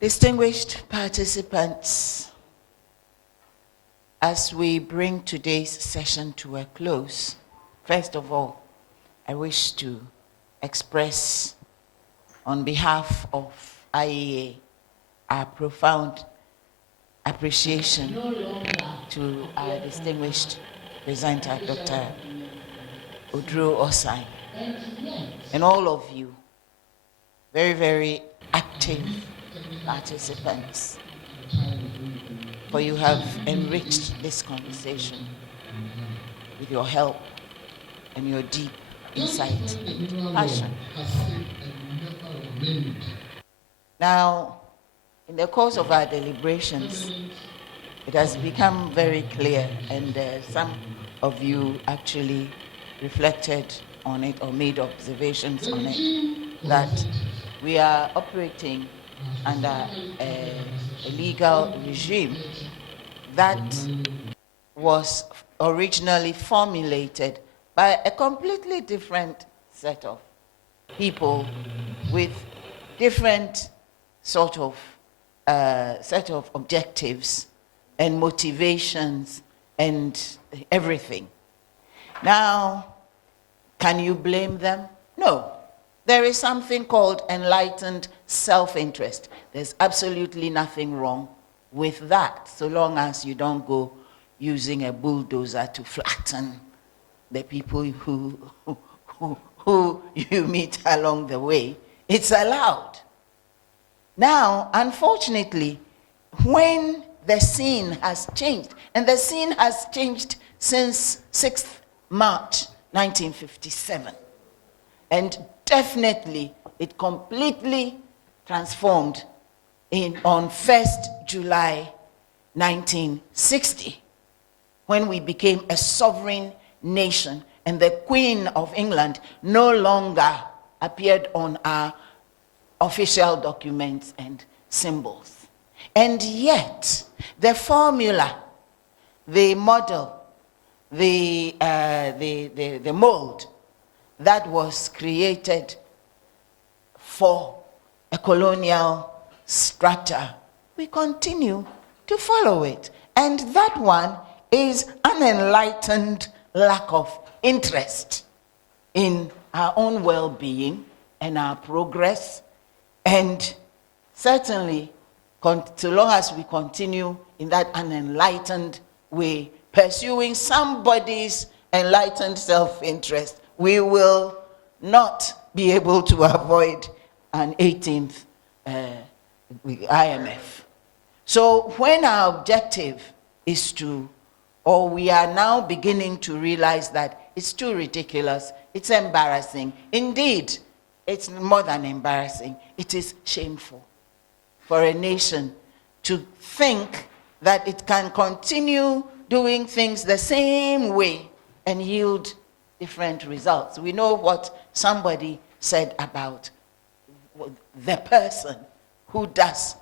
Distinguished participants, as we bring today's session to a close, first of all, I wish to express on behalf of IEA our profound appreciation to our distinguished presenter, Dr. Oduro Osai, and all of you, very, very active participants, for you have enriched this conversation with your help and your deep insight and passion. Now, in the course of our deliberations, it has become very clear, and some of you actually reflected on it or made observations on it, that we are operating under a legal regime that was originally formulated by a completely different set of people with different sort of set of objectives and motivations and everything. Now, can you blame them? No. There is something called enlightened self-interest. There's absolutely nothing wrong with that, so long as you don't go using a bulldozer to flatten the people who you meet along the way. It's allowed. Now, unfortunately, when the scene has changed, and the scene has changed since 6th March 1957, and definitely it completely transformed on 1st July 1960, when we became a sovereign nation and the Queen of England no longer appeared on our official documents and symbols. And yet, the formula, the model, the mold that was created for a colonial structure, we continue to follow it. And that one is an enlightened lack of interest in our own well-being and our progress, and certainly, so long as we continue in that unenlightened way, pursuing somebody's enlightened self-interest, we will not be able to avoid an 18th IMF. So when our objective is to, or we are now beginning to realize that it's too ridiculous, it's embarrassing. Indeed, it's more than embarrassing. It is shameful for a nation to think that it can continue doing things the same way and yield different results. We know what somebody said about the person who does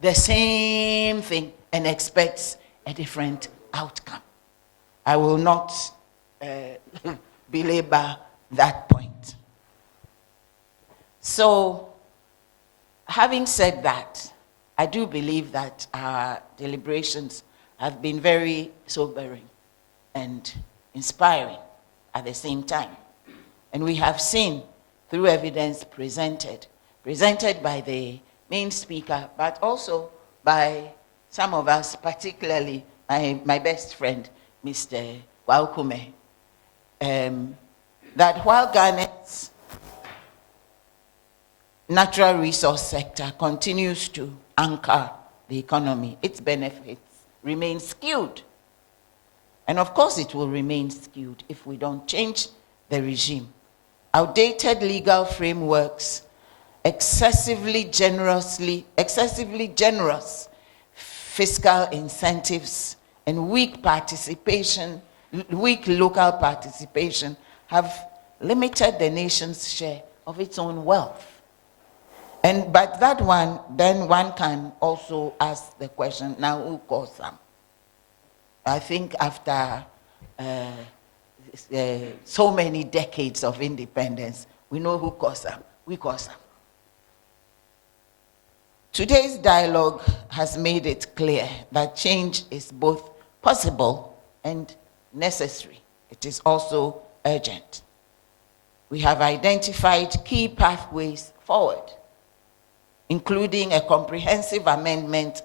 the same thing and expects a different outcome. I will not belabor that point. So, having said that, I do believe that our deliberations have been very sobering and inspiring at the same time. And we have seen through evidence presented by the main speaker, but also by some of us, particularly my best friend, Mr. Waukume, that while Ghana's natural resource sector continues to anchor the economy, its benefits remain skewed. And of course it will remain skewed if we don't change the regime. Outdated legal frameworks, excessively generous fiscal incentives, and weak local participation have limited the nation's share of its own wealth. But that one, then one can also ask the question, now who caused them? I think after so many decades of independence, we know who caused them. We caused them. Today's dialogue has made it clear that change is both possible and necessary. It is also urgent. We have identified key pathways forward, including a comprehensive amendment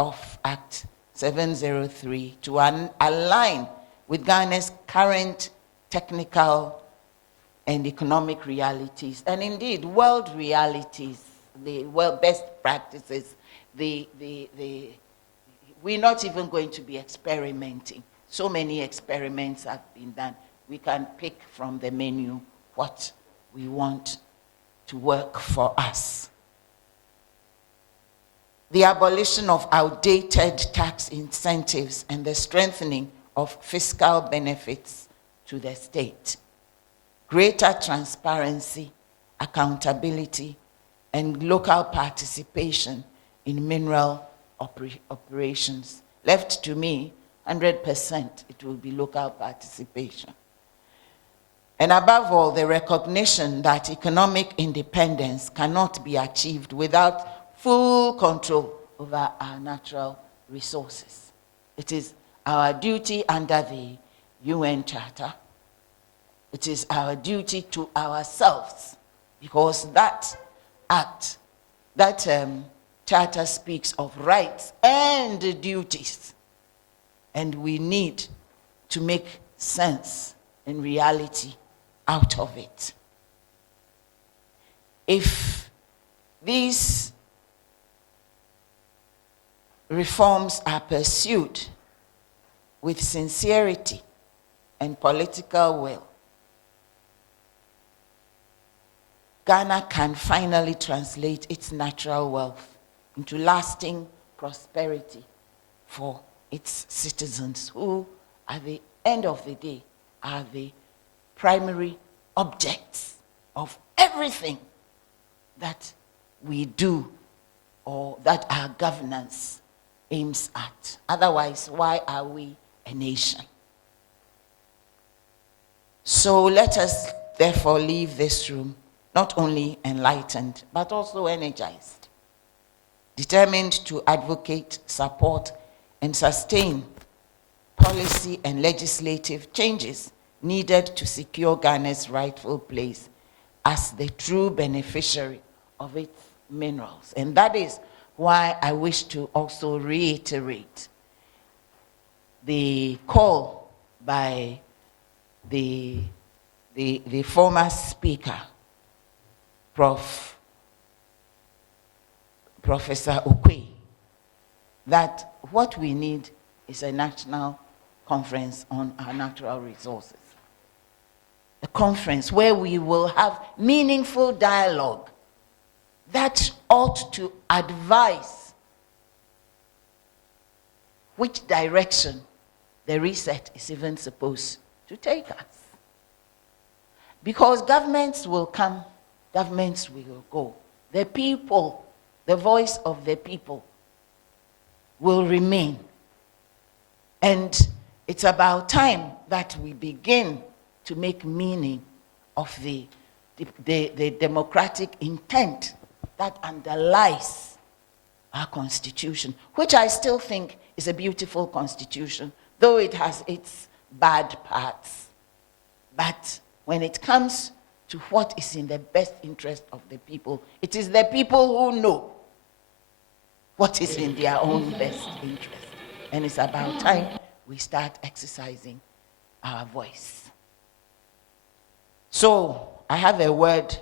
of Act 703 to align with Ghana's current technical and economic realities, and indeed world realities, the world best practices. We're not even going to be experimenting. So many experiments have been done. We can pick from the menu what we want to work for us. The abolition of outdated tax incentives and the strengthening of fiscal benefits to the state. Greater transparency, accountability, and local participation in mineral operations. Left to me, 100%, it will be local participation. And above all, the recognition that economic independence cannot be achieved without full control over our natural resources. It is our duty under the UN Charter. It is our duty to ourselves, because that act, that charter speaks of rights and duties, and we need to make sense and reality out of it. If these reforms are pursued with sincerity and political will, Ghana can finally translate its natural wealth into lasting prosperity for its citizens, who, at the end of the day, are the primary objects of everything that we do or that our governance aims at. Otherwise, why are we a nation? So let us therefore leave this room not only enlightened, but also energized, determined to advocate, support, and sustain policy and legislative changes needed to secure Ghana's rightful place as the true beneficiary of its minerals. And that is why I wish to also reiterate the call by the former speaker, Professor Okwe, that what we need is a national conference on our natural resources. A conference where we will have meaningful dialogue that ought to advise which direction the reset is even supposed to take us. Because governments will come, governments will go. The people, the voice of the people, will remain. And it's about time that we begin to make meaning of the democratic intent that underlies our constitution, which I still think is a beautiful constitution, though it has its bad parts. But when it comes to what is in the best interest of the people, it is the people who know what is in their own best interest. And it's about time we start exercising our voice. So I have a word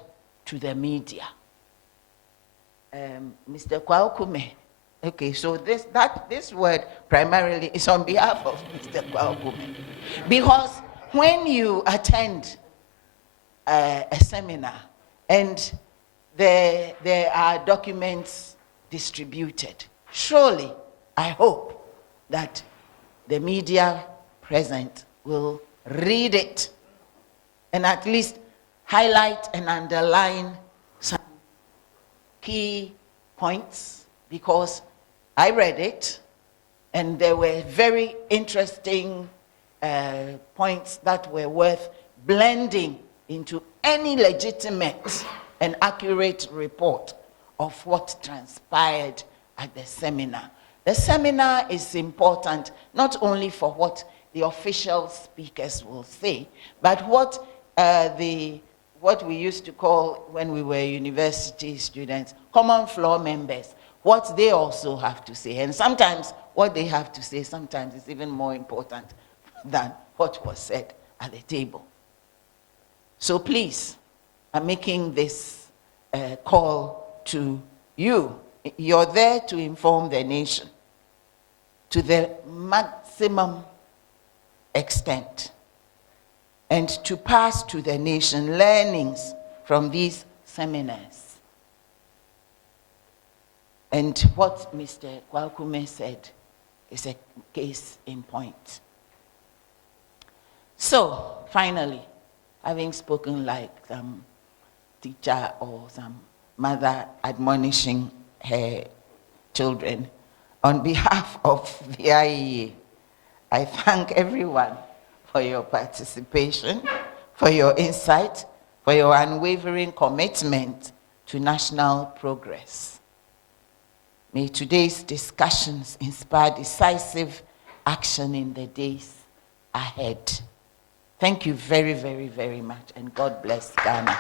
to the media. Mr. Kwaokume. Okay, so this word primarily is on behalf of Mr. Kwaokume. Because when you attend a seminar and there are documents distributed, surely I hope that the media present will read it and at least highlight and underline some key points, because I read it and there were very interesting points that were worth blending into any legitimate and accurate report of what transpired at the seminar. The seminar is important not only for what the official speakers will say, but what we used to call, when we were university students, common floor members, what they also have to say. And sometimes what they have to say sometimes is even more important than what was said at the table. So please, I'm making this call to you. You're there to inform the nation to the maximum extent, and to pass to the nation learnings from these seminars. And what Mr. Kwakume said is a case in point. So, finally, having spoken like some teacher or some mother admonishing her children, on behalf of the IEA, I thank everyone for your participation, for your insight, for your unwavering commitment to national progress. May today's discussions inspire decisive action in the days ahead. Thank you very, very, very much, and God bless Ghana.